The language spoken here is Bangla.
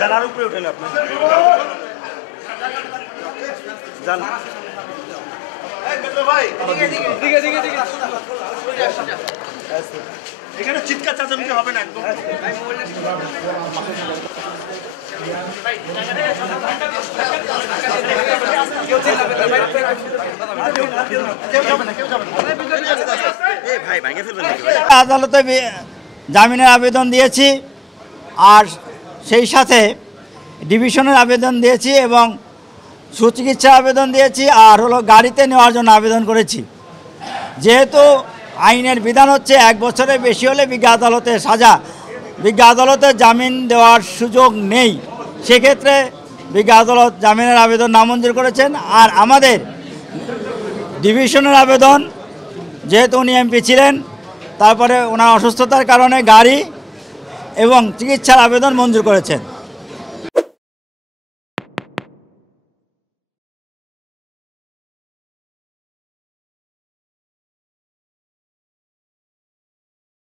জানার উপরে উঠেন আপনি জান এখানে চিৎকার চাচামিচি হবে না একদম। আদালতে জামিনের আবেদন দিয়েছি আর সেই সাথে ডিভিশনের আবেদন দিয়েছি এবং সুচিকিৎসা আবেদন দিয়েছি আর হলো গাড়িতে নেওয়ার জন্য আবেদন করেছি। যেহেতু আইনের বিধান হচ্ছে 1 বছরের বেশি হলে বিজ্ঞ আদালতে সাজা, বিজ্ঞ আদালতে জামিন দেওয়ার সুযোগ নেই। সেক্ষেত্রে বিজ্ঞ আদালত জামিনের আবেদন নামঞ্জুর করেছেন। আর আমাদের ডিভিশনের আবেদন, যেহেতু উনি এমপি ছিলেন, তারপরে ওনার অসুস্থতার কারণে গাড়ি এবং চিকিৎসার আবেদন মঞ্জুর করেছেন।